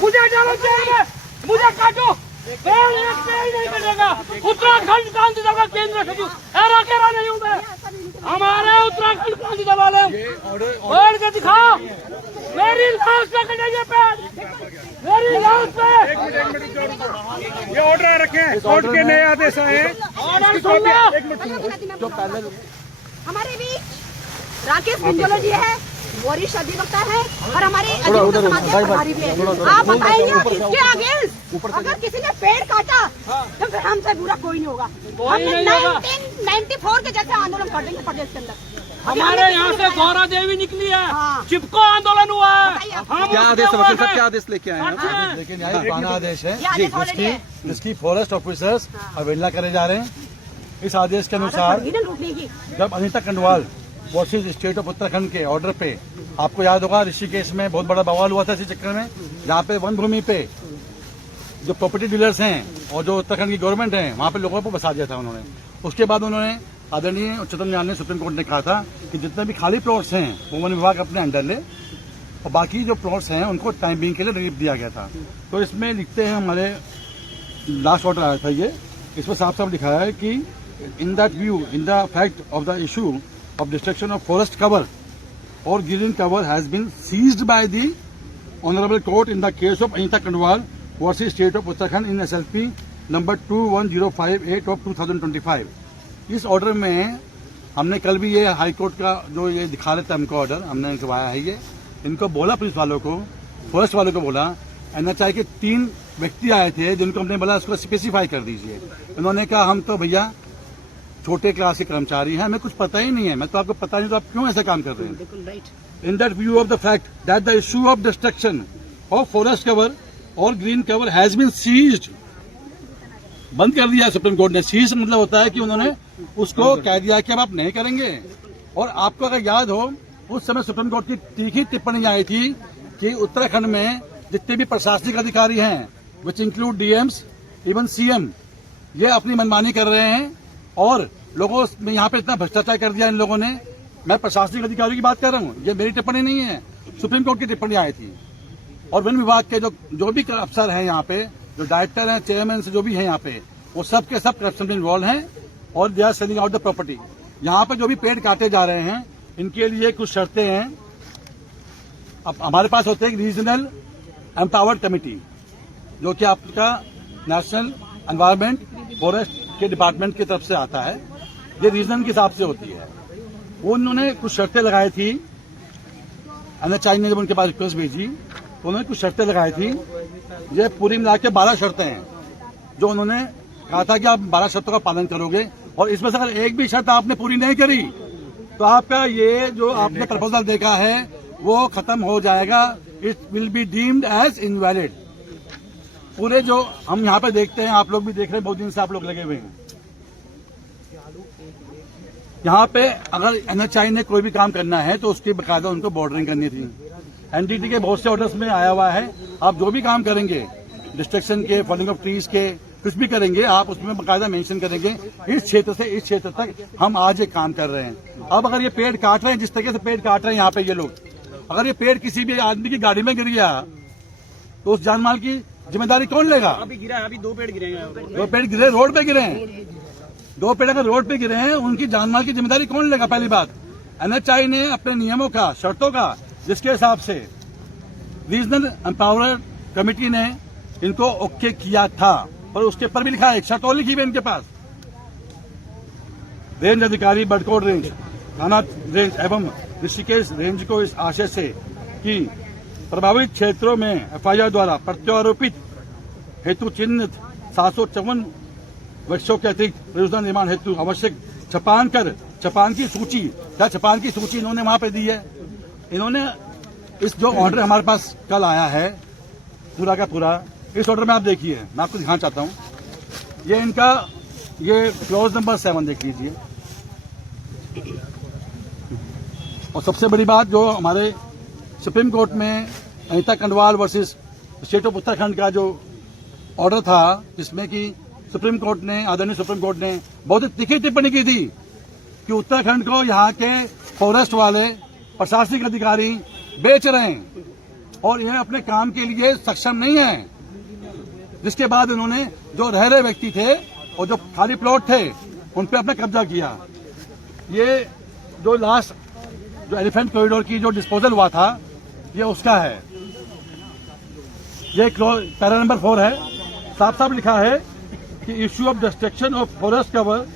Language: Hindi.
मुझे डालो जेल में, मुझे काटो, नहीं कटेगा। उत्तराखंड क्रांति दल केंद्र सचिव ऐरा केरा नहीं हूँ मैं, हमारे उत्तराखंड क्रांति दल वाले बैठ के दिखाओ, मेरी लाश पे कटेंगे पैर, मेरी लाश पे। ये ऑर्डर रखे, कोर्ट के नए आदेश आए, ऑर्डर सुन लो। हमारे बीच राकेश मंजोला जी है, वरिष्ठ अधिवक्ता है और हमारे अधिवक्ता समाज के प्रभारी भी है। आप बताएंगे इसके अगेंस्ट अगर किसी ने पेड़ काटा तो फिर हमसे बुरा कोई नहीं होगा। हमने 1994 के जैसे आंदोलन कर देंगे प्रदेश के अंदर। हमारे यहाँ से गौरा देवी निकली है, चिपको आंदोलन हुआ है। क्या आदेश है वकील साहब, क्या आदेश लेके आए हैं? लेकिन यहाँ पुराना आदेश है जिसकी फॉरेस्ट ऑफिसर्स अवहेलना करे जा रहे हैं। इस आदेश के अनुसार जब Anita Kandwal versus state of Uttarakhand के ऑर्डर पे, आपको याद होगा ऋषिकेश में बहुत बड़ा बवाल हुआ था इसी चक्कर में, जहाँ पे वन भूमि पे जो प्रॉपर्टी डीलर्स हैं और जो उत्तराखंड की गवर्नमेंट है वहाँ पे लोगों को बसा दिया था उन्होंने। उसके बाद उन्होंने आदरणीय उच्चतम न्यायालय सुप्रीम कोर्ट ने कहा था कि जितने भी खाली प्लॉट्स हैं वो वन विभाग अपने अंडर ले और बाकी जो प्लॉट्स हैं उनको टाइम बीइंग के लिए रिलीफ दिया गया था। तो इसमें लिखते हैं, हमारे लास्ट ऑर्डर आया था ये, इसमें साफ साफ लिखा है कि इन that view, in the fact of the issue of destruction of forest cover or green cover has been seized by the honorable court in the case of Anita Kandwal versus State of Uttarakhand in SLP number 21058 of 2025। इस ऑर्डर में हमने कल भी ये हाई कोर्ट का जो ये दिखा रहे थे हमको ऑर्डर, हमने करवाया है ये, इनको बोला पुलिस वालों को, फॉरेस्ट वालों को बोला, NHI के 3 व्यक्ति आए थे जिनको हमने बोला उसको स्पेसिफाई कर दीजिए। उन्होंने कहा हम तो भैया छोटे क्लास के कर्मचारी हैं, हमें कुछ पता ही नहीं है, मैं तो आपको पता नहीं तो आप क्यों ऐसा काम कर रहे हैं। In that view of the fact that the issue of destruction of forest cover और green cover has been seized, बंद कर दिया सुप्रीम कोर्ट ने। सीज मतलब होता है कि उन्होंने उसको कह दिया कि अब आप नहीं करेंगे। और आपको अगर याद हो उस समय सुप्रीम कोर्ट की तीखी टिप्पणी आई थी कि उत्तराखंड में जितने भी प्रशासनिक अधिकारी हैं, which include DMs, even CM, ये अपनी मनमानी कर रहे हैं और लोगों में यहाँ पे इतना भ्रष्टाचार कर दिया इन लोगों ने। मैं प्रशासनिक अधिकारियों की बात कर रहा हूँ, ये मेरी टिप्पणी नहीं है, सुप्रीम कोर्ट की टिप्पणी आई थी। और वन विभाग के जो भी अफसर हैं यहाँ पे, जो डायरेक्टर हैं, चेयरमैन से जो भी हैं यहाँ पे, वो सब के सब करप्शन में इन्वॉल्व हैं और they are selling out the property. यहाँ पे जो भी पेड़ काटे जा रहे हैं इनके लिए कुछ शर्तें हैं। अब हमारे पास होते हैं रीजनल एम्पावर्ड कमेटी, जो कि आपका नेशनल एनवायरमेंट फॉरेस्ट के डिपार्टमेंट की तरफ से आता है, ये रीजन के हिसाब से होती है। उन्होंने कुछ शर्तें लगाई थी, NHI ने जब उनके पास रिक्वेस्ट भेजी तो उन्होंने कुछ शर्तें लगाई थी। ये पूरी मिला के 12 शर्तें हैं जो उन्होंने कहा था कि आप 12 शर्तों का पालन करोगे और इसमें से अगर एक भी शर्त आपने पूरी नहीं करी तो आपका ये जो आपने प्रपोजल देखा है वो खत्म हो जाएगा। It will be deemed as invalid. पूरे जो हम यहाँ पे देखते हैं, आप लोग भी देख रहे हैं, बहुत दिन से आप लोग लगे हुए हैं यहाँ पे। अगर NHI ने कोई भी काम करना है तो उसकी बकायदा उनको बॉर्डरिंग करनी थी। NGT के बहुत से ऑर्डर्स में आया हुआ है, आप जो भी काम करेंगे, डिस्ट्रक्शन के, फॉलिंग ऑफ ट्रीज के, कुछ भी करेंगे, आप उसमें बकायदा मेंशन करेंगे इस क्षेत्र से इस क्षेत्र तक हम आज एक काम कर रहे हैं। अब अगर ये पेड़ काट रहे हैं, जिस तरीके से पेड़ काट रहे हैं यहाँ पे ये लोग, अगर ये पेड़ किसी भी आदमी की गाड़ी में गिर गया तो उस जानमाल की जिम्मेदारी कौन लेगा? अभी गिरा है, अभी 2 पेड़ गिरे हैं, 2 पेड़ गिरे, रोड पे गिरे हैं, 2 पेड़ अगर रोड पे गिरे हैं, उनकी जानमाल की जिम्मेदारी कौन लेगा? पहली बात, NHI ने अपने नियमों का, शर्तों का, जिसके हिसाब से रीजनल एम्पावर्ड कमेटी ने इनको ओके किया था, और उसके ऊपर भी लिखा है, एक शर्त और लिखी हुई इनके पास, रेंज अधिकारी बड़कोट रेंज, थाना रेंज एवं ऋषिकेश रेंज को इस आशय से कि प्रभावित क्षेत्रों में FIR द्वारा प्रत्यारोपित हेतु चिन्हित 754 वृक्षों के अतिरिक्त परियोजना निर्माण हेतु आवश्यक छपान की सूची, क्या छपान की सूची इन्होंने वहां पे दी है? इन्होंने इस जो ऑर्डर हमारे पास कल आया है पूरा का पूरा, इस ऑर्डर में आप देखिए, मैं आपको दिखाना चाहता हूं, ये इनका ये क्लॉज नंबर 7 देख लीजिए। और सबसे बड़ी बात जो हमारे सुप्रीम कोर्ट में Anita Kandwal versus state of Uttarakhand का जो ऑर्डर था, जिसमें कि सुप्रीम कोर्ट ने, आदरणीय सुप्रीम कोर्ट ने बहुत ही तीखी टिप्पणी की थी कि उत्तराखंड को यहाँ के फॉरेस्ट वाले प्रशासनिक अधिकारी बेच रहे हैं और यह अपने काम के लिए सक्षम नहीं है। जिसके बाद उन्होंने जो रह रहे व्यक्ति थे और जो खाली प्लॉट थे उन पे अपना कब्जा किया। ये जो लास्ट जो एलिफेंट कॉरिडोर की जो डिस्पोजल हुआ था, ये उसका है। ये पैरा नंबर 4 है, साफ साफ लिखा है कि issue of destruction of forest cover